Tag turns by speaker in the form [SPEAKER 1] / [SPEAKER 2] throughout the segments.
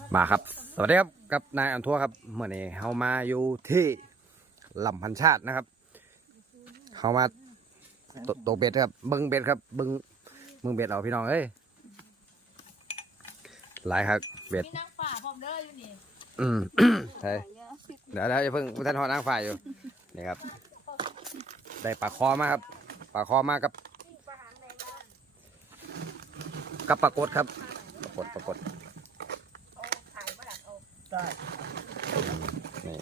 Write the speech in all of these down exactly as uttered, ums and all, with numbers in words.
[SPEAKER 1] มาครับสวัสดีครับกับนายอันทัวครับเมื่อนี้เฮามาอยู่ที่ลำพันชาตินะครับเฮามาตกเบ็ดครับบึงเบ็ดครับบึงบึงเบ็ดเอาพี่น้องเอ้ยหลายครับเบ็ดนั่งฝ่าพร้อมเด้ออยู่นี่อืมใช่เดี๋ยวเดี๋ยวอย่าเพิ่งท่านหอนั่งฝ่าอยู่นี่ครับได้ปลาคอมาครับปลาคอมากับกับปลากดครับปลากดปลากดได้นี่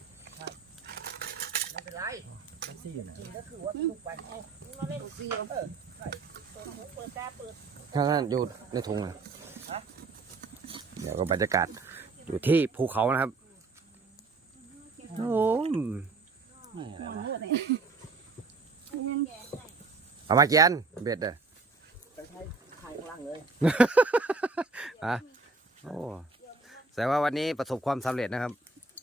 [SPEAKER 1] ไม่เป็นไรไม่ซี่อยู่นะก็คือว่าลุกไปมาเล่นซี่เออใช่เปิดตาเปิดข้างนั้นอยู่ในถุงนะเดี๋ยวก็บรรยากาศอยู่ที่ภูเขานะครับโอ้เอามาเกียนเบ็ดเด้อไปใช้ขายข้างล่างเลยอ่ะโอ้แสดงว่าวันนี้ประสบความสำเร็จนะครับ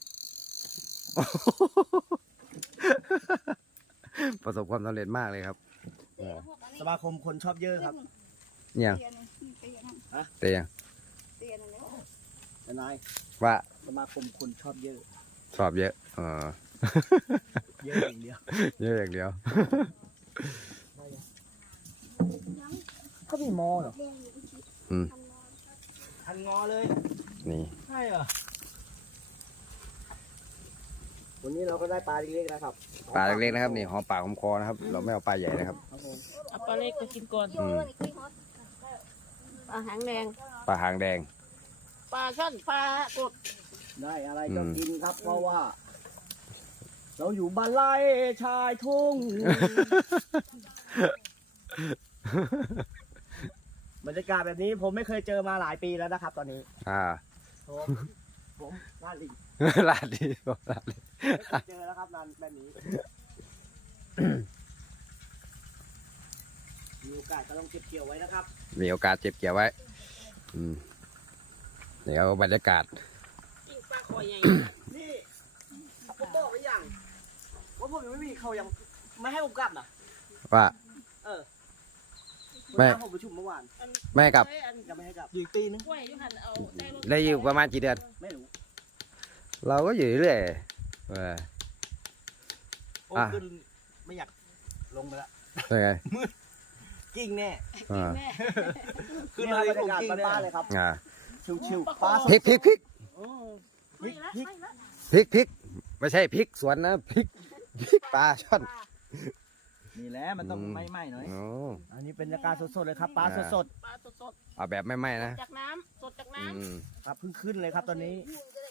[SPEAKER 1] ประสบความสำเร็จมากเลยครับ
[SPEAKER 2] สมาคมคนชอบเยอะครับ
[SPEAKER 1] เนี่ยเตียง
[SPEAKER 2] นาย
[SPEAKER 1] ว่า
[SPEAKER 2] สมาคมคนชอบเยอะ
[SPEAKER 1] ชอบเยอะเออ
[SPEAKER 2] เยอะอย่างเดียว
[SPEAKER 1] เยอะอย่างเดียว
[SPEAKER 2] ก็มีมอเหรอ
[SPEAKER 1] อืม
[SPEAKER 2] ทันงอเลย
[SPEAKER 1] นี่
[SPEAKER 2] ใช่เหรอวันนี้เราก็ได้ปลาเล็กๆนะครับ
[SPEAKER 1] ปลาเล็กๆนะครับนี่หอมปากหอมคอนะครับเราไม่เอาปลาใหญ่นะครับ
[SPEAKER 3] เอาปลาเล็กไปกินก่อนปลาหางแดง
[SPEAKER 1] ปลาหางแดง
[SPEAKER 3] ปลาช่อนปลากด
[SPEAKER 2] ได้อะไรก็กินครับเพราะว่าเราอยู่บ้านไร่ชายทุ่งบรรยากาศแบบนี้ผมไม่เคยเจอมาหลายปีแล้วนะครับตอนนี้
[SPEAKER 1] อ่า
[SPEAKER 2] ผมผมลาดลี
[SPEAKER 1] ลาดลีผมลาดลี
[SPEAKER 2] เจอแล้วครับนานแบบนี้มีโอกาสก็ต้องเก็บเกี่ยวไว้นะครับ
[SPEAKER 1] มีโอกาสเก็บเกี่ยวไว้อืมเดี๋ยวบรรยากาศ
[SPEAKER 3] กินปลาคอยใหญ่
[SPEAKER 2] นี่ผมบอกไว้อย่างว่าผมยังไม่มีเขายังไม่ให้ผมกลับนะ
[SPEAKER 1] ว่า
[SPEAKER 2] เออไม่ผมประชุมเมื่อวาน
[SPEAKER 1] ไม่กลับ
[SPEAKER 2] ยังไม่ให้กลับอยู่ปีนึง
[SPEAKER 1] ได้อยู่ประมาณกี่เดือน
[SPEAKER 2] ไม่รู้
[SPEAKER 1] เราก็อยู่เรื่อยเออ
[SPEAKER 2] โอ้ขึ้นไม่อยากลงไปละ
[SPEAKER 1] เป็นไง
[SPEAKER 2] มืดกิ้งแน่
[SPEAKER 1] ขึ้
[SPEAKER 2] นเลยผมกิ้งแน่เลยครับชิวๆปลา
[SPEAKER 1] พริกพริกพริก
[SPEAKER 2] พริกพริก
[SPEAKER 1] พริกพริกไม่ใช่พริกสวนนะพริกพริกปลาช่อน
[SPEAKER 2] นี่แหละมันต้องไหม้ๆหน่อยอันนี้เป็นบรรยากาศสดๆเลยครับปลาสด
[SPEAKER 3] ๆปลาสด
[SPEAKER 1] ๆเอาแบบไม่ไหม้นะ
[SPEAKER 3] จากน้ำสดจากน้
[SPEAKER 2] ำครับเพิ่งขึ้นเลยครับตอนนี้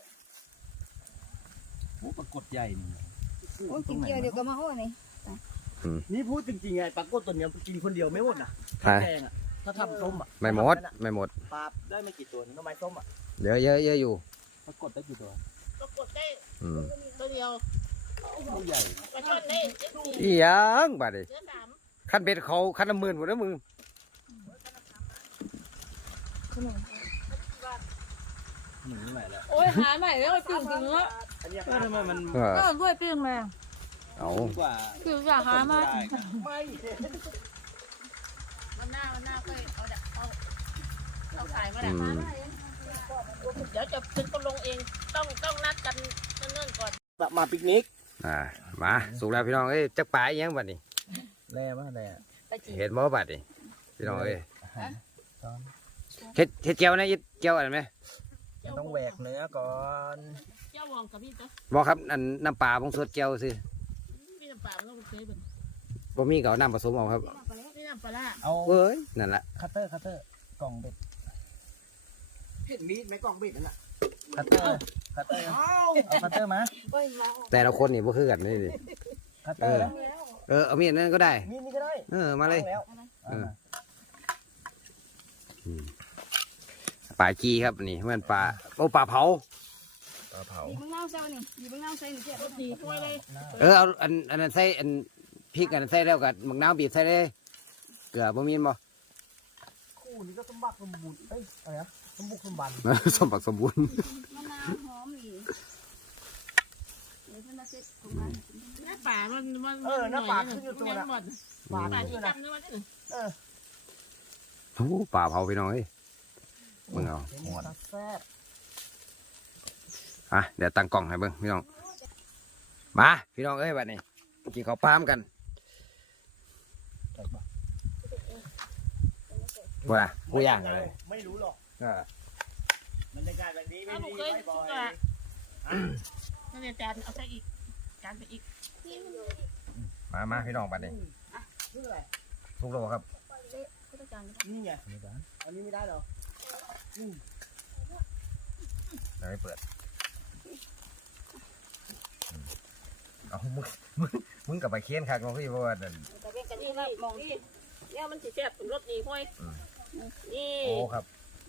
[SPEAKER 2] โอ้ปรากฏใหญ่นี่
[SPEAKER 4] โอ้กินเกี่ยวเดียวก็มาโอ้นี่
[SPEAKER 2] นี่พูดจริงๆไงปรากฏตัวเนี้ยกินคนเดียวไม่หมดนะแดงอ่ะถ้าทำส้มอ่ะ
[SPEAKER 1] ไม่หมดไม่หมด
[SPEAKER 2] ปลาได้ไม่กี่ตัวทำไมส้มอ่ะ
[SPEAKER 1] เยอะเยอะเยอะอยู่
[SPEAKER 2] ปรากฏได้กี่ตัว
[SPEAKER 3] ปรากฏได้ตัวเดียว
[SPEAKER 2] ใหญ่
[SPEAKER 3] ปลาช่อนได้
[SPEAKER 1] อีหยังบาดดิขั้นเบ็ดเขาขั้นละหมื่นหมดแล้วมึง
[SPEAKER 2] หนึ่งใหม่แล้ว
[SPEAKER 3] โอ้ยหาใหม่แล้วปิ้งจริงแล้ว
[SPEAKER 2] ก็ทำไมมัน
[SPEAKER 3] ก็ด้วยปิ้งแรง
[SPEAKER 1] เอา
[SPEAKER 3] คืออยากหามาไม่มันหน้ามันหน้าค่อยเอาเอาเอาขายมาแล้วเดี๋ยวจะถึงก็ลงเองต้องต้องนัดกันเนิ่นๆก่อน
[SPEAKER 2] มาปิกนิก
[SPEAKER 1] อ่ามาสุกแล้วพี่น้องเอ้ยจักปลาอีหยังบัดนี้
[SPEAKER 2] แร่มาแร่
[SPEAKER 1] เห็นบ่บัดนี้พี่น้องเอ้ยเฮ็ดเฮ็ดเจียวนะยึดเจียวอะไรไหม
[SPEAKER 2] ต้องแหวกเนื้อก่อน
[SPEAKER 3] เจ้าวองกับพี่จ๊ะ
[SPEAKER 1] บอกครับอันน้ำปลาผงสดเจียวสิ
[SPEAKER 3] พี่น้ำปลาต้องใช้เป็น
[SPEAKER 1] บ่มีเก่าน้ำผสมเอาครับ
[SPEAKER 3] พี่น้ำปลา
[SPEAKER 2] เอา
[SPEAKER 1] เอ้ยนั่นแหละ
[SPEAKER 2] คัตเตอร์คัตเตอร์กล่องเบ็ดเห็นมีดไหมกล่องเบ็ดนั่นแหละคัตเตอร์คัตเตอร์เอาคัตเตอร์มา
[SPEAKER 1] แต่ละคนนี่บ่คือกันนี่ดิ
[SPEAKER 2] คัตเตอร์
[SPEAKER 1] เออเอามีดนั่นก็ได้
[SPEAKER 2] มีดนี่ก็ได้
[SPEAKER 1] เออมาเลยปลาจีครับนี่มันปลาโอ้ปลาเผา
[SPEAKER 2] ปลาเผา
[SPEAKER 4] มึงเงาใส่นี่มึงเงาใส่นี่เจ้า
[SPEAKER 3] ดีช่วยเลย
[SPEAKER 1] เออเอาอันอันนั้นใส่อันพริกอันนั้นใส่แล้วกับมังนาวบีบใส่เลยเกลือบ่มีบ่
[SPEAKER 2] คู่นี้ก็สมบัติสมบูรณ์เอ้ยอะไรนะสมบุกสมบัน
[SPEAKER 1] สมบัติสมบูรณ์
[SPEAKER 4] มะนาวหอมอีกเดี๋ยวท่านจะเสร็จของมัน
[SPEAKER 3] หน้าป่ามันมัน
[SPEAKER 2] เออหน้าป่าขึ้นอยู่ตัวน่ะ
[SPEAKER 3] ป่าที่ทำนี่มัน
[SPEAKER 2] เออ
[SPEAKER 1] โอ้ปลาเผาพี่น้องเอ้ยมึงเอา
[SPEAKER 2] แซ่บ
[SPEAKER 1] อ่ะเดี๋ยวตั้งกล่องให้เบิ่งพี่น้องมาพี่น้องเอ้ยบัดนี้กินข้าวปลามกันว่ากูย่างอะไร
[SPEAKER 2] ไม่รู้หรอก
[SPEAKER 1] เออ
[SPEAKER 2] มันจะกลายแบบนี้ไม่
[SPEAKER 3] เอาลูก
[SPEAKER 2] ดี
[SPEAKER 3] เคย
[SPEAKER 2] ไม่
[SPEAKER 3] สุ
[SPEAKER 2] บ่อก ย
[SPEAKER 3] อ่ะนั่นเนี่ยจานเอาใส่อีกจานไปอีก
[SPEAKER 1] มามาพี่น้องบัดนี้
[SPEAKER 2] นี่อะไร
[SPEAKER 1] ทุกโลครับ
[SPEAKER 2] นี่ไงอันนี้ไม่ได้เหรอ
[SPEAKER 1] เดี๋ยวให้เปิดเอามึงมึงมึงกลับไปเคียนคักเนาะพี่เพราะว่านั่น
[SPEAKER 3] แต่เป็นกันนี่มองนี่เนี่ยมันสิแซ่บรสดีห้อยนี่
[SPEAKER 1] โอ้ครับ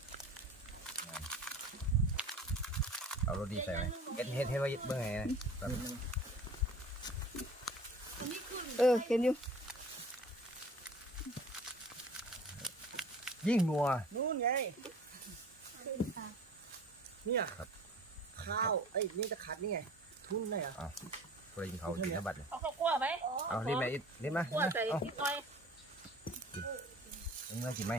[SPEAKER 1] เอารถดีใส่ไหมเฮ็ดเฮ็ดเฮ็ดไว้เบิ่งไงนะแบบ
[SPEAKER 4] เออเห็นอยู่
[SPEAKER 1] ยิ่งนัว
[SPEAKER 2] นู่นไงเนี่ย
[SPEAKER 1] ครับ
[SPEAKER 2] ข้าวไอ้ยนี่จะขัดนี่ไงทุนไหนอ่ะ
[SPEAKER 1] กูได้ยินเขากินนะบัดนี้
[SPEAKER 3] เอาข้าวคั่วไหม
[SPEAKER 1] เอารีบมาอีกรีบมา
[SPEAKER 3] คั่วใส่
[SPEAKER 1] เอา
[SPEAKER 3] นิดหน่อย
[SPEAKER 1] มึงมากินไหม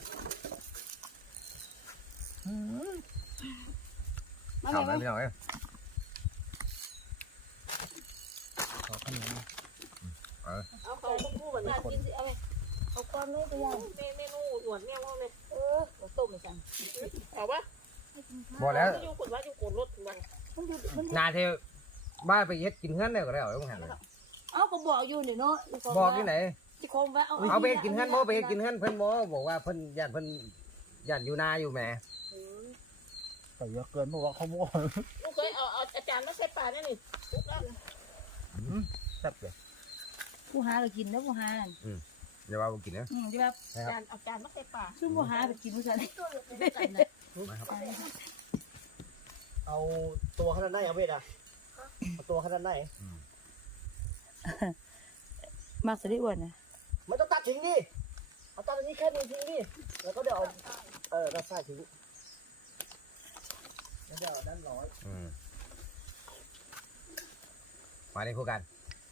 [SPEAKER 4] มา
[SPEAKER 1] เอา
[SPEAKER 4] แม่
[SPEAKER 1] ไหมพี่น้องเอ้ย
[SPEAKER 2] ขอขนม
[SPEAKER 3] เอาข้าวคั่วแบบนี้กินสิเอาไหม
[SPEAKER 4] เอาก้อนไม่ไปยัง
[SPEAKER 3] เมนูหนวดแมวเนี่ย
[SPEAKER 4] เออหัวต้มเลยจัง
[SPEAKER 3] เอาวะ
[SPEAKER 1] บอกแล้ว
[SPEAKER 3] อยู่คนว่าอยู่โกนรถถึงวัน
[SPEAKER 4] มันดูมัน
[SPEAKER 1] นาเทบ้านไปเฮ็ดกินเฮือนได้ก็ได้เอาต้องหันเลย
[SPEAKER 4] เอาก็บอกอยู่เนี่ยเนาะ
[SPEAKER 1] บอกที่ไหน
[SPEAKER 4] ที่คมว่าเอา
[SPEAKER 1] เอาไปเฮ็ดกินเฮือนบ่ไปเฮ็ดกินเฮือนเพิ่นบ่บอกว่าเพิ่นญาติเพิ่นญาติอยู่นาอยู่แหม
[SPEAKER 2] แต่เยอะเกินเพราะว่าเขาโม่
[SPEAKER 3] ลูกเคยเอาเอาอาจารย์มาใส่ปลาเนี่ยนี่ลูกแล้ว
[SPEAKER 1] แซ่บเลย
[SPEAKER 4] ผู้หาก็กินนะผู้หา
[SPEAKER 1] อย่าว่าบ่กินนะ
[SPEAKER 4] อืมใช่ป่ะ
[SPEAKER 3] อาจารย์เอาจารย์มาใส่ปลา
[SPEAKER 4] ซึ่งผู้หาไปกินผู้ชาย
[SPEAKER 1] มาครับ
[SPEAKER 2] เอาตัวขนาดไหนเอาเวทอ่ะเอาตัวขนาดไหน
[SPEAKER 4] มักสลิอ้วนนะ
[SPEAKER 2] ไม่ต้องตัดทิ้งดิเอาตัดอันนี้แค่นี้ทิ้งดิแล้วก็เดี๋ยวเอาเออตัดใส่ทิ้งแล้วเดี๋ยวเอาด้านร้อย
[SPEAKER 1] อืมมาในคู่กัน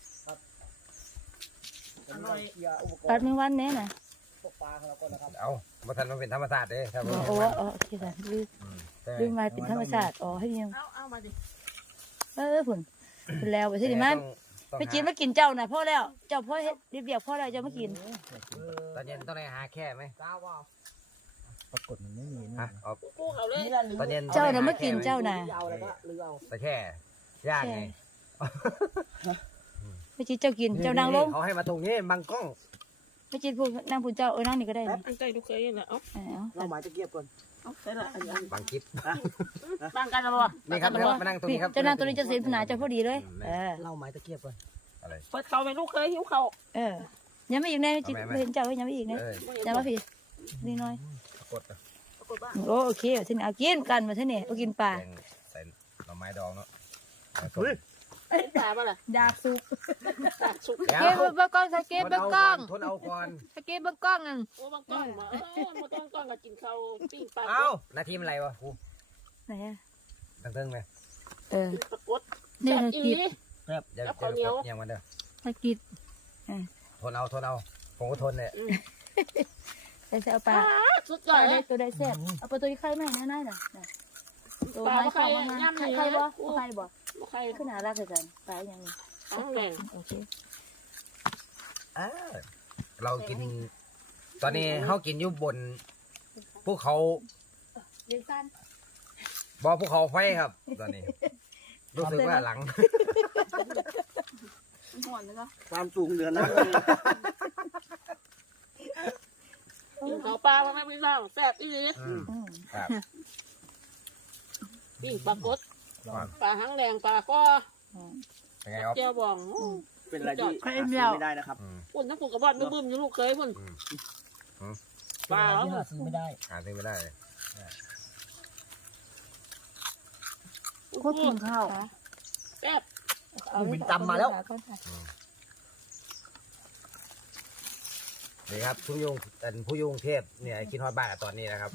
[SPEAKER 2] อร่อยเคลียร์อุปกร
[SPEAKER 4] ปัด
[SPEAKER 2] ณ์
[SPEAKER 4] มือวันแน่น่ะ
[SPEAKER 2] ตกปลาของเราก่อนนะครับ
[SPEAKER 1] เอาบ่ทันมันเป็นธรรมชาติเด้ถ้าบ่
[SPEAKER 4] โอ้โหโอเคจ้ะลืม
[SPEAKER 1] อืมแต่
[SPEAKER 4] ลืมมาเป็นธรรมชาติอ๋อให้ยัง
[SPEAKER 3] เอาเอามาดิ
[SPEAKER 4] เออผุนเป็นแล้วไปสิมันไปกินมากินเจ้าน่ะพ่อแล้วเจ้าพ่อเฮ็ดเรียบๆพ่อแล้วเจ้ามากิน
[SPEAKER 1] ตอนเย็นต้องได้หาแค่ไหม
[SPEAKER 2] ก้าวว่าปรากฏมันไม่มี
[SPEAKER 1] ฮะเอา
[SPEAKER 3] กูเขาเลย
[SPEAKER 2] นี่แหละลืม
[SPEAKER 1] ตอนเย็น
[SPEAKER 4] เจ้าน่ะมากินเจ้าน่ะ
[SPEAKER 2] เอาแล้วก็ลืมเอา
[SPEAKER 1] แต่แค่ย่างไง
[SPEAKER 4] ไม่จิเจ้ากินเจ้านางลง
[SPEAKER 1] เขาให้มาตรงนี้บังกล้อง
[SPEAKER 4] ไม่จิพูดนางพูดเจ้าเออนั่งนี่ก็ได้นี่
[SPEAKER 3] ตั้งใจลูกเคยนะเอา
[SPEAKER 4] เอา
[SPEAKER 2] เราหมายจะเกียบก่อน
[SPEAKER 3] เอาใส่ละอันนี้
[SPEAKER 1] บังคลิป
[SPEAKER 3] บางกันแล้วบ่
[SPEAKER 1] นี่ครับมานั่งตรงนี้ครับ
[SPEAKER 4] เจ้านางตัวนี้จะเสียหนาเจ้าพอดีเลยเออ
[SPEAKER 2] เราหมายจะเกียบก่อน
[SPEAKER 1] อะไร
[SPEAKER 3] เปิดเขาไปลูกเคยหิวเขา
[SPEAKER 4] เออยังไม่อีกแน่จิเห็นเจ้ายังไม่อีกแน่
[SPEAKER 1] เอ้ย
[SPEAKER 4] ยังมาพี่นี่น้อย
[SPEAKER 1] กด
[SPEAKER 3] กดบ้าง
[SPEAKER 4] โอเคทีนี้เอากินกันมาทีนี้เอากินปลา
[SPEAKER 1] แกงใส่หน่อไม้ดองเนาะ
[SPEAKER 3] เป็นปลาป่ะล่ะ
[SPEAKER 4] ดาบสุก
[SPEAKER 3] สุก
[SPEAKER 1] เดี๋ยว
[SPEAKER 4] เก็บเบอร์กล้องสเก็บเบอร์กล้อง
[SPEAKER 1] ทนเอาก่อน
[SPEAKER 4] สเก็บเบอร์กล้องนั่น
[SPEAKER 3] โอ้บางก้อนมาเออมาก้อนก้อนกับกินข้าวปิ้งปลา
[SPEAKER 1] เอ้านาทีมันอะไรวะครู
[SPEAKER 4] ไหนอ่ะ
[SPEAKER 1] ตั้งเติ้งเลย
[SPEAKER 4] เออ
[SPEAKER 3] ปรากฏ
[SPEAKER 4] นี่
[SPEAKER 3] แซ่บ
[SPEAKER 4] เรา
[SPEAKER 3] อี
[SPEAKER 4] กิน
[SPEAKER 3] นี่
[SPEAKER 1] อย่าอย่าไปกดยังมันเด้อ
[SPEAKER 4] เรากิน
[SPEAKER 1] ทนเอาทนเอาผมก็ทนเนี่ย
[SPEAKER 4] ใส่ใส่เอาปลา
[SPEAKER 3] สุด
[SPEAKER 4] ป
[SPEAKER 3] ยอ
[SPEAKER 4] ลา
[SPEAKER 3] ดเล
[SPEAKER 4] ได้
[SPEAKER 3] ย
[SPEAKER 4] ตัวได้แซ่บเอาปลาตัวนี้ไข่ไหมนั่นน่ะน่ะตัว
[SPEAKER 3] ปลา
[SPEAKER 4] ไม้
[SPEAKER 3] ไข่
[SPEAKER 4] เข้ามา
[SPEAKER 3] ย่ำ
[SPEAKER 4] ไข่
[SPEAKER 3] นี่
[SPEAKER 4] ไข่บ่
[SPEAKER 3] นะ
[SPEAKER 4] ไข่บ่
[SPEAKER 3] ไข่
[SPEAKER 4] ขึ้นหารักเลยจันปลาอย่างนี้
[SPEAKER 3] ทั้งแหล่ง
[SPEAKER 4] โอเค
[SPEAKER 1] อ่าเรากิน ตอนนี้เขากินอยู่บนภูเขา
[SPEAKER 4] เลี้ยงสั้น
[SPEAKER 1] บ่อภูเขาไฟครับ ตอนนี้ รู้สึกว่าหลัง
[SPEAKER 4] ห่อนเลยก็
[SPEAKER 2] ความสูงเหนือน้ำ
[SPEAKER 3] กินข้าวปลามาไม่พี่น้องแซ่บอีนี่
[SPEAKER 1] อืมครับ
[SPEAKER 3] ปิ้งปลากดปลาหางแหลงปลาก็
[SPEAKER 1] เป็นไงครับ
[SPEAKER 3] เจียวบอง
[SPEAKER 2] เป็นอะไรที่หาซื้อไม่ได้นะครับ
[SPEAKER 1] อืม
[SPEAKER 3] ปุ่นทั้งปุ่นกระบอกบึ้มๆอยู่ลูกเคยปุ่น
[SPEAKER 1] อืม
[SPEAKER 3] ปลาแล้ว
[SPEAKER 2] ที่หาซื้อไม่ได้
[SPEAKER 1] หาซื้อไม่ได้เลย
[SPEAKER 4] โคตรกินข้าว
[SPEAKER 3] แซ่บ
[SPEAKER 2] บินตำมาแล้ว
[SPEAKER 1] นี่ครับผู้ยุงเป็นผู้ยุงเทพเนี่ยคิดฮอดบ้านอะตอนนี้นะครับ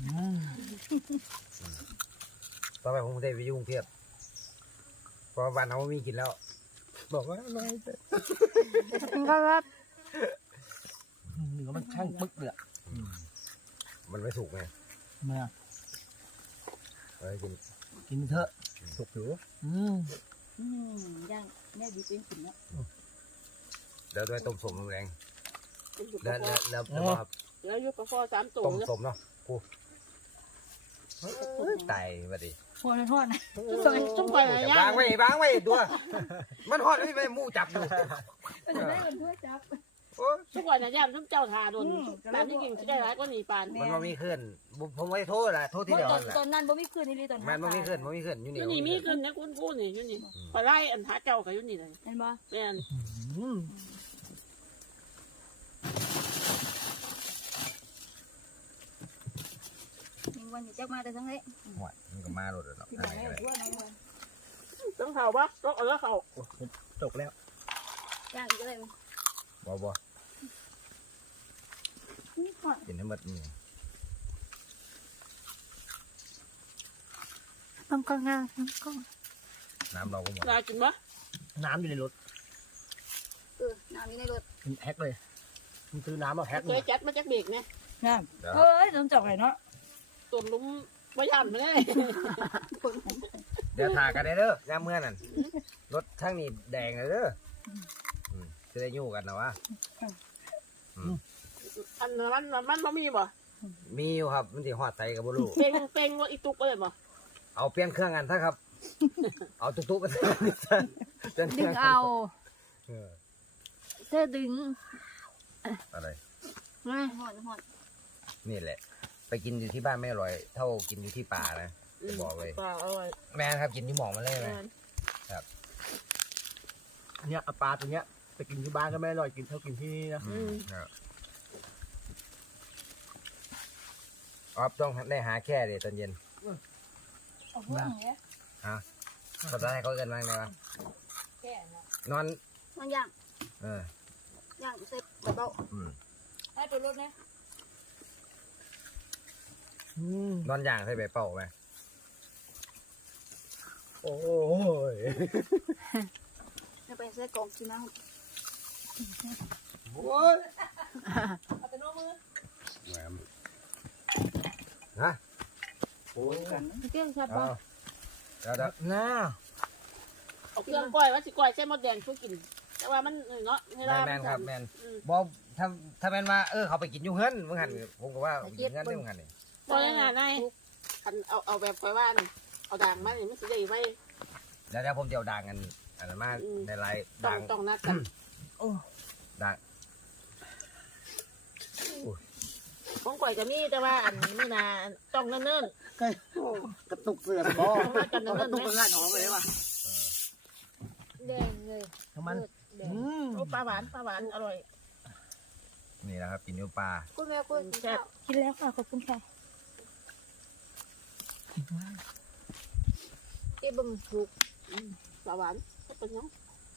[SPEAKER 1] ต่อไปผมจะไปยุ่งเทพเพราะบ้านเขาไม่มีกินแล้ว บอกว่าไม่
[SPEAKER 4] กินข้าวครับ
[SPEAKER 2] เนื้อมันช่างปึ๊กเลย
[SPEAKER 1] มันไม่สุกไง
[SPEAKER 2] ทำไมอ่ะ
[SPEAKER 1] เออกิน
[SPEAKER 2] กินเถอะสุกอยู่อืม
[SPEAKER 4] อืมย่างแม่ดีเป็นกินเนาะ
[SPEAKER 1] เดี๋ยวด้วยต้มสมแรง
[SPEAKER 3] อยู่
[SPEAKER 1] แล้ว
[SPEAKER 3] กับพ่อ
[SPEAKER 1] แล้วแล้วครับ
[SPEAKER 3] เดี๋ยวอยู่กับพ่อสามตัว
[SPEAKER 1] ต้ม
[SPEAKER 3] เนี่ย
[SPEAKER 1] สมเนาะกูตายมาดิ
[SPEAKER 4] ทอดทอดนะ
[SPEAKER 3] ต้องคอยอะไร
[SPEAKER 1] วางไว้วางไว้ตัวมันหอดไม่ไปมู่จับอยู่
[SPEAKER 4] มันจะได้เป็นเพื่อจับ
[SPEAKER 3] ทุกวันนะย่ามทั้งเจ้าทาโดนตามที่กินที่ได้ร้ายก็หนีปาน
[SPEAKER 1] มันไม่ขึ้นผมไม่โทษนะโทษที่เดียว
[SPEAKER 4] ตอน
[SPEAKER 1] แหละ
[SPEAKER 4] ตอนนั้นบ่มีคืนนี่เลยตอน
[SPEAKER 1] มันไม่ขึ้นมันไม่ขึ้นอยู่
[SPEAKER 3] อ
[SPEAKER 1] นี่
[SPEAKER 3] ยู่นี่มีขึ้นนะคุณพูดนี่อยู่นี่ปลาไหลอันหาเจ้ากับอยู่นี่เลย
[SPEAKER 4] เห็นบ่
[SPEAKER 3] แม่น
[SPEAKER 2] อืม
[SPEAKER 4] ยังวันนี้จักมาแต่ทั้งนี้
[SPEAKER 1] หัวมันก็มาโดดเนาะ
[SPEAKER 4] ที่ไหนได้ทั่วไหนวัน
[SPEAKER 3] ต้องเข่าปะต้องเอาแล้วเข่า
[SPEAKER 2] จบแล้ว
[SPEAKER 4] ย่างอีกอะไร
[SPEAKER 1] บ่บ่
[SPEAKER 4] ทอด
[SPEAKER 1] กินให้หมดนี่
[SPEAKER 4] ต้องก็ง่ายต้องก็
[SPEAKER 1] น้ำเราก็หมด
[SPEAKER 3] ลากินปะ
[SPEAKER 2] น้ำอยู่ในรถ
[SPEAKER 4] เออน้ำนี่ในรถ
[SPEAKER 2] มันแฮกเลยมันซื้อน้ำมาแฮก
[SPEAKER 3] เคยจัดมาจากเบรกเนี่ย
[SPEAKER 4] น้ำเฮ้ยต้องจับไงเนาะ
[SPEAKER 3] ตุ่มลุ้มว่าย่านไม่ได้
[SPEAKER 1] เดี๋ยวถ่ากันได้เด้อย่าเมื่อนั่นรถช่างนี่แดงเลยเด้อจะได้ยู่กันนะวะ
[SPEAKER 3] อันนั้นมันมันมันมีบ่
[SPEAKER 1] มีอยู่ครับมันสิหอดใจกับบุรุษ
[SPEAKER 3] เป่งเป่งว่าอีตุกเลยบ่
[SPEAKER 1] เอาเปลี่ยนเครื่องกันถ้าครับ เอาตุ๊กตุ๊กกันจะ
[SPEAKER 4] ดึงเอา
[SPEAKER 1] เออ
[SPEAKER 4] เธอดึง
[SPEAKER 1] อะไร
[SPEAKER 4] หอนหอน
[SPEAKER 1] นี่แหละ ไปกินอยู่ที่บ้านไม่อร่อย เท่ากินอยู่ที่ป่านะจะบอกเลย
[SPEAKER 3] ปลาอร่อย
[SPEAKER 1] แม่ครับกินที่หมองมาเลยไหม
[SPEAKER 2] เนี่ยเอาปลาตัวเนี้ยไปกินที่บ้านก็ไม่อร่อยกินเท่ากินที่นี่นะ
[SPEAKER 1] อืมครับออฟต้องได้หาแค่เดี๋ยวตอนเย็น
[SPEAKER 4] เอาพวกนี้
[SPEAKER 1] เขาจะให้เขาเกินบ้างไหมวะ
[SPEAKER 4] แก่นะ
[SPEAKER 1] นอน
[SPEAKER 4] มันย่าง
[SPEAKER 1] เออย่าง
[SPEAKER 4] เสร็จแบบเบา
[SPEAKER 1] อืม
[SPEAKER 4] ให้ตัวรถนะ
[SPEAKER 2] อืม
[SPEAKER 1] นอนย่างใส่ใบเป่าไหม
[SPEAKER 2] โอ้ย
[SPEAKER 4] จะไปเซ็ตกองกินน้
[SPEAKER 2] โอ้ย
[SPEAKER 4] ำเอาแต่น้องมือ
[SPEAKER 1] แหวมฮะ
[SPEAKER 2] โอ้ยกัน
[SPEAKER 4] เตี้ยงชัด
[SPEAKER 1] เอา
[SPEAKER 4] ป่ะ
[SPEAKER 1] เดี๋ยวเดี๋ยว
[SPEAKER 2] หน้า
[SPEAKER 3] เอาเครื่องก้อยว่าสิก้อยใส่มดแดงช่วยกิน แต่ว่ามันเนาะเว
[SPEAKER 1] แม
[SPEAKER 3] ลาน
[SPEAKER 1] แมนครับแมน
[SPEAKER 3] อืม
[SPEAKER 1] บอกถ้าถ้าแมนว่าเออเขาไปกินอยูเฮิรนมึงหันผมก็ว่าไปกินเฮิรนได้มึงหันนี่
[SPEAKER 3] บ่ได้งานนายคันเอาเอาแบบก้อยว่านี่เอาด่างมานี่มันสิได้ไว้
[SPEAKER 1] เดี๋ยวเดี๋ยวผมจะเอาด่างกันอันนั้นมา
[SPEAKER 3] อืม
[SPEAKER 1] ในไลน์
[SPEAKER 3] ต้อ
[SPEAKER 1] ด่าง ง
[SPEAKER 3] ต้องนัดกัน
[SPEAKER 1] ด่าง
[SPEAKER 3] ของก้อยก็มีแต่ว่าอันนี้นาต้องเนิ่น
[SPEAKER 2] กระตุกเสือบ่
[SPEAKER 3] ๆต้องนัดกัน
[SPEAKER 2] กระ
[SPEAKER 3] เนิ่น
[SPEAKER 2] ตุก
[SPEAKER 3] ๆ
[SPEAKER 2] เป็น
[SPEAKER 3] ไหม
[SPEAKER 2] งานหอมเลยว่ะ
[SPEAKER 4] แดงเลย
[SPEAKER 2] น้ำมัน
[SPEAKER 4] แด
[SPEAKER 2] อื
[SPEAKER 4] ง
[SPEAKER 2] ม
[SPEAKER 3] โอ้ปลาหวานปลาหวานอร่อย
[SPEAKER 1] นี่นะครับกินเนื้อปลา
[SPEAKER 4] คุณแม่คุณ
[SPEAKER 3] แซ่บ
[SPEAKER 4] กินแล้วค่ะขอบคุณค่ะที่บึงถูก
[SPEAKER 3] ปลาหวานก็เป็นยัง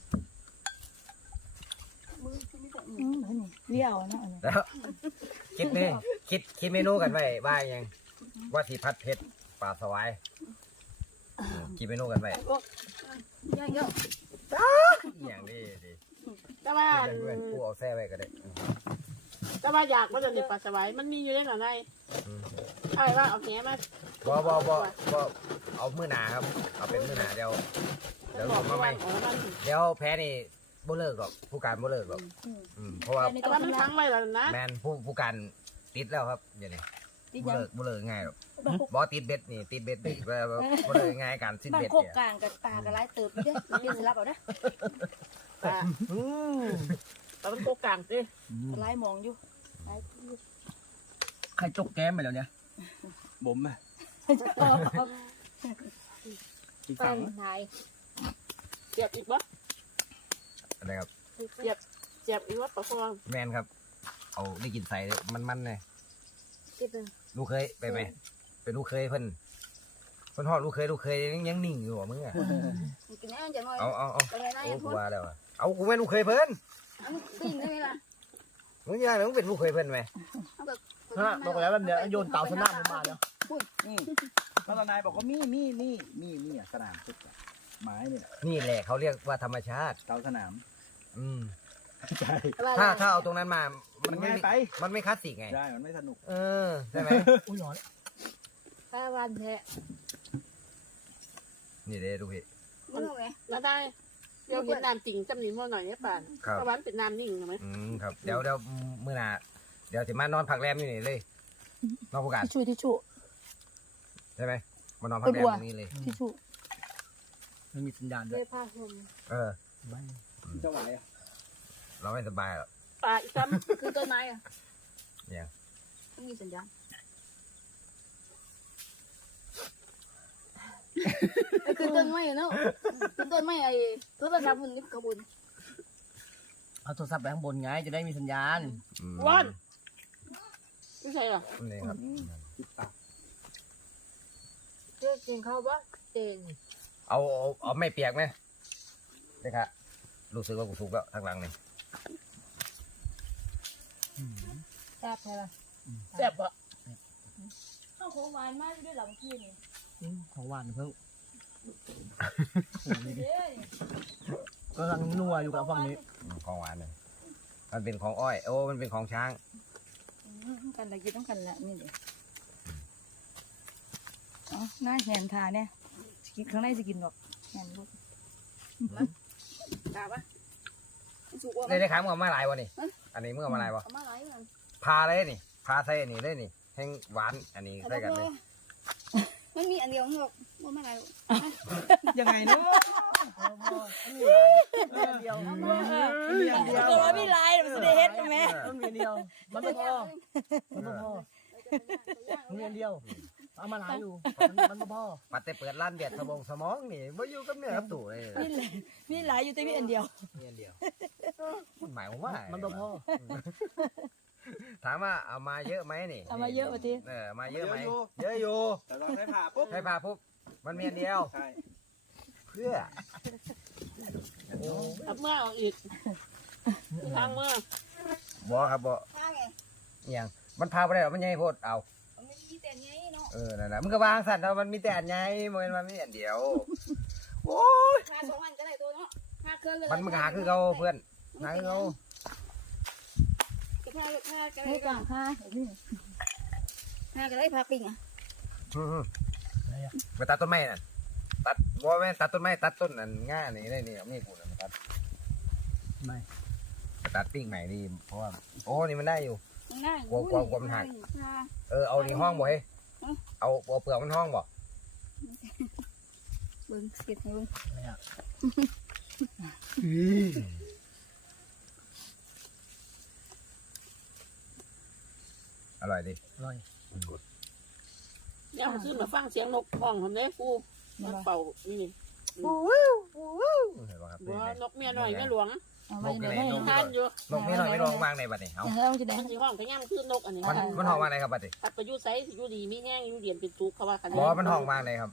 [SPEAKER 4] มือที่นี่ก็อืมนี่เลี้ยวนะอันนี้
[SPEAKER 1] แล้วคิดนี่คิดคิดเมนูกันไว้ว่ายังว่าสีพัดเพชรปลาสวายอืมคิดเมนูกันไว้
[SPEAKER 4] เยอะเยอะ
[SPEAKER 1] อย่างนี้ดิ
[SPEAKER 3] แต่ว่า
[SPEAKER 1] เพื่อนเพื่อนกูเอาแซ่ไว้ก็ได้
[SPEAKER 3] แต่ว่าอยากว่าจะเด็ดปลาสวายมันมีอยู่ในหน่อใน
[SPEAKER 1] อืม
[SPEAKER 3] อะไรว่าเอาแหมา
[SPEAKER 1] บ่บ่บ่บ่เอามือหนาครับ เอาเป็นมือหนาเดี๋ยวเดี๋ยวผมมาใหม่
[SPEAKER 3] อ๋อมัน
[SPEAKER 1] เดี๋ยวแพ้นี่บ่เลิกหรอกผู้การบ่เลิกหรอกอืมเพราะว่า
[SPEAKER 3] แต่ว่ามันทั้งไว้แล้วนะ
[SPEAKER 1] แมนผู้ผู้การติดแล้วครับเดี๋ยวนี้
[SPEAKER 4] ติด
[SPEAKER 1] บ่
[SPEAKER 4] ยัง
[SPEAKER 1] เลิกบ่เลิกง่ายหรอก
[SPEAKER 4] บ้านโคก
[SPEAKER 1] บ่ติดเบ็ดนี่ติดเบ็ดนี่บ่บ่เลิกง่ายการสิ้น
[SPEAKER 4] บ้าน
[SPEAKER 1] เบ็ด
[SPEAKER 4] โคก
[SPEAKER 1] เนี่ย
[SPEAKER 4] กลางกับปลากับไรเติบเด้อเดี๋ยวสิรับเอาเด้อ
[SPEAKER 3] ปลา
[SPEAKER 2] อืม
[SPEAKER 3] ปลาเป็นโกกลางสิ
[SPEAKER 4] ไรมองอยู่ไร
[SPEAKER 2] ใครจกแก้มไปแล้วเนี่ยผมอะอีก
[SPEAKER 4] ปลา
[SPEAKER 2] ฝั่ง
[SPEAKER 4] ไทย
[SPEAKER 3] เสียบอีกบ่
[SPEAKER 1] อะไรครับ
[SPEAKER 3] เสียบเสียบอีกว่าปลาฟอง
[SPEAKER 1] แมนครับ เอาได้กินใส่มันๆเลย
[SPEAKER 4] กินเลย
[SPEAKER 1] ลูกเคยไปไหมเป็นลูกเคยเพิ่นเพิ่นฮอดลูกเคยลูกเคยยังยังนิ่งอยู่อ่ะมึงอ่ะ
[SPEAKER 4] กินได้จังเลย
[SPEAKER 1] เอาเอาเอา
[SPEAKER 4] ไปเลยนะ
[SPEAKER 1] โอ้
[SPEAKER 4] อย่า
[SPEAKER 1] กู
[SPEAKER 4] พูด
[SPEAKER 1] ว่าแล้วอะเอากูเป็นลูกเคยเพิ่น
[SPEAKER 4] อันปิ้งได้ไหมล่ะ
[SPEAKER 1] มึงยังไงมึงเป็นลูกเคยเพิ่นไหม
[SPEAKER 2] ฮะบอกแล้วแบบเนี้ยโยนเตาสนามมาแล้วนี่แล้วทนายบอกว่ามีมีมีมีมีอ่ะสนามสุดไม้เนี่ย
[SPEAKER 1] นี่แหละเขาเรียกว่าธรรมชาติ
[SPEAKER 2] เตาสนาม
[SPEAKER 1] อืม
[SPEAKER 2] ใช่
[SPEAKER 1] ถ้าถ้าเอาตรงนั้นมา มัน
[SPEAKER 2] ง่าย
[SPEAKER 1] ไม่
[SPEAKER 2] ไป
[SPEAKER 1] มันไม่คลาสสิกไง
[SPEAKER 2] ได้มันไม่สนุก
[SPEAKER 1] เออใช่ไหม
[SPEAKER 2] อุ้ยร้อน
[SPEAKER 4] ปลาวันแท้
[SPEAKER 1] นี่เด้ดูพี่
[SPEAKER 4] มันเอาไง
[SPEAKER 3] แล้วได้เดี๋ยวเห็นน้ำจริงจำนี้มั่วหน่อยเนี่ยป่าน
[SPEAKER 1] ครับ
[SPEAKER 3] ตะวันเป็นน้ำนิ่งใช่ไหม
[SPEAKER 1] อืมครับเดี๋ยวเดี๋ยวมื้อหน้าเดี๋ยวสิมานอนพักแรมอยู่นี่เลยนอกผู้การ
[SPEAKER 4] ทิชชู่ทิชชู่
[SPEAKER 1] ใช่ไหมมานอนพักแรมตรงนี้เลย
[SPEAKER 4] ทิชชู่
[SPEAKER 2] มันมีสัญญาณด้
[SPEAKER 3] เล
[SPEAKER 2] วย
[SPEAKER 3] ยผ้าห่ม
[SPEAKER 1] เออ
[SPEAKER 2] ไม่จะไหวอ่ะ
[SPEAKER 1] เราไม่สบายหรอก
[SPEAKER 3] ป่าอีกซ้
[SPEAKER 4] คือต้นไม้อ่ะ
[SPEAKER 1] เนี่ย
[SPEAKER 4] ไม่มีสัญญาณคือต้นไม้เนาะคือต้นไม้ไอ้โทรศัพท์มันนี่กระบุน
[SPEAKER 2] เอาโทรศัพท์ไปข้างบนไงจะได้มีสัญญาณ
[SPEAKER 1] อืม
[SPEAKER 3] ำวันไม่ใช่หรอ
[SPEAKER 1] นี่ครับ
[SPEAKER 3] เจ๊จริงเขาปะเจง
[SPEAKER 1] เอาเอาเอาไม่เปียกไหมนี่ครับรู้สึกว่ากูถูกแล้วทางหลังนี่
[SPEAKER 4] แซ่บใช่ไหม
[SPEAKER 3] แซ่บปะ
[SPEAKER 4] ข้าวโค้งหวานมากด้วยหลังพี่นี่
[SPEAKER 2] อืมของหวานเพิ่ง
[SPEAKER 4] เด้ย
[SPEAKER 2] กำลังนัวอยู่กับฝั่งนี้
[SPEAKER 1] อืมของหวานเลยมันเป็นของอ้อยโอ้มันเป็นของช้าง
[SPEAKER 4] กันตะกี้ต้องกันละนี่เดี๋ยวอ๋อหน้าแหนทาเนี่ยกินข้างในจะกินหรอกแหนลูก
[SPEAKER 3] กล้าปะ
[SPEAKER 4] สุกว่า
[SPEAKER 1] ได้ได้ขายมึงเอามาหลายวะนี่อันนี้มึงเอามาหลายวะ
[SPEAKER 4] เอามาหลายมัน
[SPEAKER 1] พาเลยนี่พาใส่อันนี้เลยนี่แห้งหวานอันนี้ใส่กันเลย
[SPEAKER 4] ไม่มีอันเดียวหรอกว่ามาหลาย
[SPEAKER 2] ยังไงเนาะเดียว
[SPEAKER 4] ก็ว่ามีลายมันจะได้เฮ็ดไหม
[SPEAKER 2] มันมีเดียวมันไม่พอมันไม่พอมันมีอันเดียวเอามาหลายอยู่มันไม่พอ
[SPEAKER 1] ปัดแต่เปิดร้านเบียดสมองสมองนี่มาอยู่กับเนื้อกับตู่เลย
[SPEAKER 4] มีมีหลายอยู่แต่มีอันเดียว
[SPEAKER 1] มีอันเดียวมันหมายความว่า
[SPEAKER 2] มันไม่พอ
[SPEAKER 1] ถามว่าเอามาเยอะไหมนี่
[SPEAKER 4] เอามาเยอะมาที
[SPEAKER 1] เออมาเยอะไหมเยอะอยู่
[SPEAKER 5] แต่ตอนให้ผ่าปุ๊บ
[SPEAKER 1] ให้พาปุ๊บมันมีอันเดียว
[SPEAKER 5] ใช่
[SPEAKER 1] เพื่อ
[SPEAKER 3] เอาเมื่อเอาอีกทางเมื่อบ
[SPEAKER 1] อครับบอ
[SPEAKER 4] ข้างไง
[SPEAKER 1] เอียงมันพาไปได้หรอมันยังให้โพดเอา
[SPEAKER 4] มันไม่มีแต่ไงเนาะ
[SPEAKER 1] เออนั่นแหละมึงก็วางสัตว์แล้วมันมีแต่อันใหญ่มันมันมีอันเดียวโอ้ย
[SPEAKER 4] ค่าสองอันก็ได้ตัวเนาะค่าเครื่องเลย
[SPEAKER 1] มันมึงหาคือเขาเพื่อนหาคือเขา
[SPEAKER 4] ค่าค่าก็ได้ค่าค่าค่าก็ได้พาปิ้งอ่ะ
[SPEAKER 1] อืมๆไปตัดต้นไม้น่ะตัดบอแม่นตัดต้นไม้ตัดต้นนั่นง่านี่ได้นี่เอามีดกูน่ะมาตัด
[SPEAKER 2] ไม่
[SPEAKER 1] ไปตัดปิ้งใหม่ดีเพราะว่าโอ้นี่มันได้อยู่
[SPEAKER 4] ง่าย
[SPEAKER 1] กลัวกลัวกลัวมันหัก เออเอานี่ห้องบ่เฮ้ยเอาเอาเปลือกมันห้องบ่
[SPEAKER 4] เบิ่งเสียดให้เบิ่ง
[SPEAKER 1] อร่อยดิ
[SPEAKER 2] อร่อย
[SPEAKER 3] เดี๋ยวขึ้นมาฟังเสียงนกห้องผมได้ฟูมันเป่านี่
[SPEAKER 1] เห็นป่ะครับ
[SPEAKER 3] บัวนกเมียหน่อยเมียหลวง
[SPEAKER 4] เอาไว้เดี๋ยวให้
[SPEAKER 3] ทานอยู่
[SPEAKER 1] นกนี่หน่อยไม่ลองวางในบัดนี่เอา
[SPEAKER 4] แล้วจะได้
[SPEAKER 3] มันสิห้องขย้ำคือนกอันนี้
[SPEAKER 1] มันมันห้องวางในครับบัดนี่
[SPEAKER 3] ตัดไปอยู่ไซส์อยู่ดีมีแห้งอยู่เดียนเป็นตุกเขาว่ากัน
[SPEAKER 1] บอมันห้องวางในครับ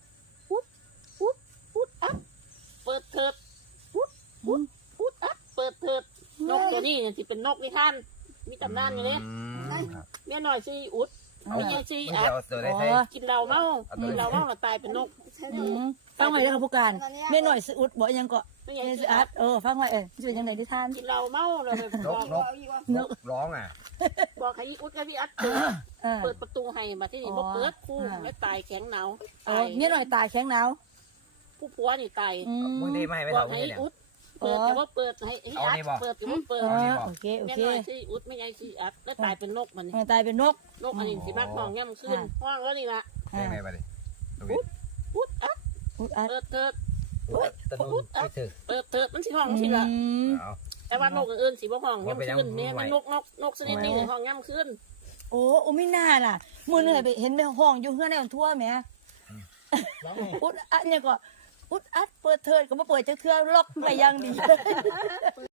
[SPEAKER 3] พุดอัพเปิดเถิดพุดพุดพุดอัพเปิดเถิดนกตัวนี้เนี่ยสิเป็นนกนิทานมีตำนานอยู่เนี่ย
[SPEAKER 1] อืมครับ
[SPEAKER 3] เมียหน่อยซีอุดไม่ใช่ซี
[SPEAKER 1] มึง
[SPEAKER 3] อั
[SPEAKER 1] จะ
[SPEAKER 3] ด
[SPEAKER 1] เอาตัวได้ใส่
[SPEAKER 3] กินเหล้าเมากินเหล้าเมาแล้วตายเป็นนก
[SPEAKER 4] ฟังไว้เลยค่ะผู้การเม่หน่อยสอุดบ่ยังก็
[SPEAKER 3] ไม่
[SPEAKER 4] เม
[SPEAKER 3] ใช่
[SPEAKER 4] ส
[SPEAKER 3] ซี
[SPEAKER 4] อั
[SPEAKER 3] อั
[SPEAKER 4] ด
[SPEAKER 3] ด
[SPEAKER 4] เออฟังไว้เออจะเป็นยังไงที่ท่าน
[SPEAKER 3] กินเหล้าเมาแล้วไป
[SPEAKER 1] น
[SPEAKER 3] บ
[SPEAKER 1] ก
[SPEAKER 3] อก
[SPEAKER 1] นกนกร้องอ่ะ
[SPEAKER 3] บอกให้อุดกับพี่อัด
[SPEAKER 4] เออ
[SPEAKER 3] เปิดประตูให้มาที่นี่บ่เปิดคู่แล้วตายแข็งหนาว
[SPEAKER 4] เอ
[SPEAKER 3] ตา
[SPEAKER 4] อย เม่หน่อยตายแข็งหนาว
[SPEAKER 3] ผู้ผัวนี่ตาย
[SPEAKER 4] อืม
[SPEAKER 1] มึงดีไม่ให้ไป
[SPEAKER 3] บอ
[SPEAKER 1] เถาก
[SPEAKER 3] ให้
[SPEAKER 1] เนี่ย
[SPEAKER 3] อุดเปิดแต่ว่าเปิดให้ให้อัดเปิดแต่ว่าเปิด
[SPEAKER 4] เออโอเคโอ
[SPEAKER 3] แม่
[SPEAKER 4] เค
[SPEAKER 3] น้อยซีอุดไม่ใช่ซีอัดแล้วตายเป็นนกมัน
[SPEAKER 4] เออตายเป็นนก
[SPEAKER 3] นกอันนี้สิมากห้องย่ำขึ้นห้องแล้วนี่ละ
[SPEAKER 1] เพลงไหนบัดนี่
[SPEAKER 3] อุดอัด
[SPEAKER 4] อุดอัด
[SPEAKER 3] เปิดเถิด
[SPEAKER 1] ตะนุนไม่ถึง
[SPEAKER 3] เปิดเถิดมันสิห้องสิละ
[SPEAKER 1] เอา
[SPEAKER 3] แต่ว่านกอื่นสิบ่ห้องย่ำขึ้นเนี่ยมันนกนกนกชนิดนี้ห้องย่ำขึ้น
[SPEAKER 4] โอ้โอ้ไม่น่าล่ะมือเหนื่อยไปเห็นไปห้องอยู่เฮือนในทั่วแหมอุดอัดเนี่ยก็อุดอัดเปิดเถิดก็มาเปิดจะเครื่องล็อกไปยังดี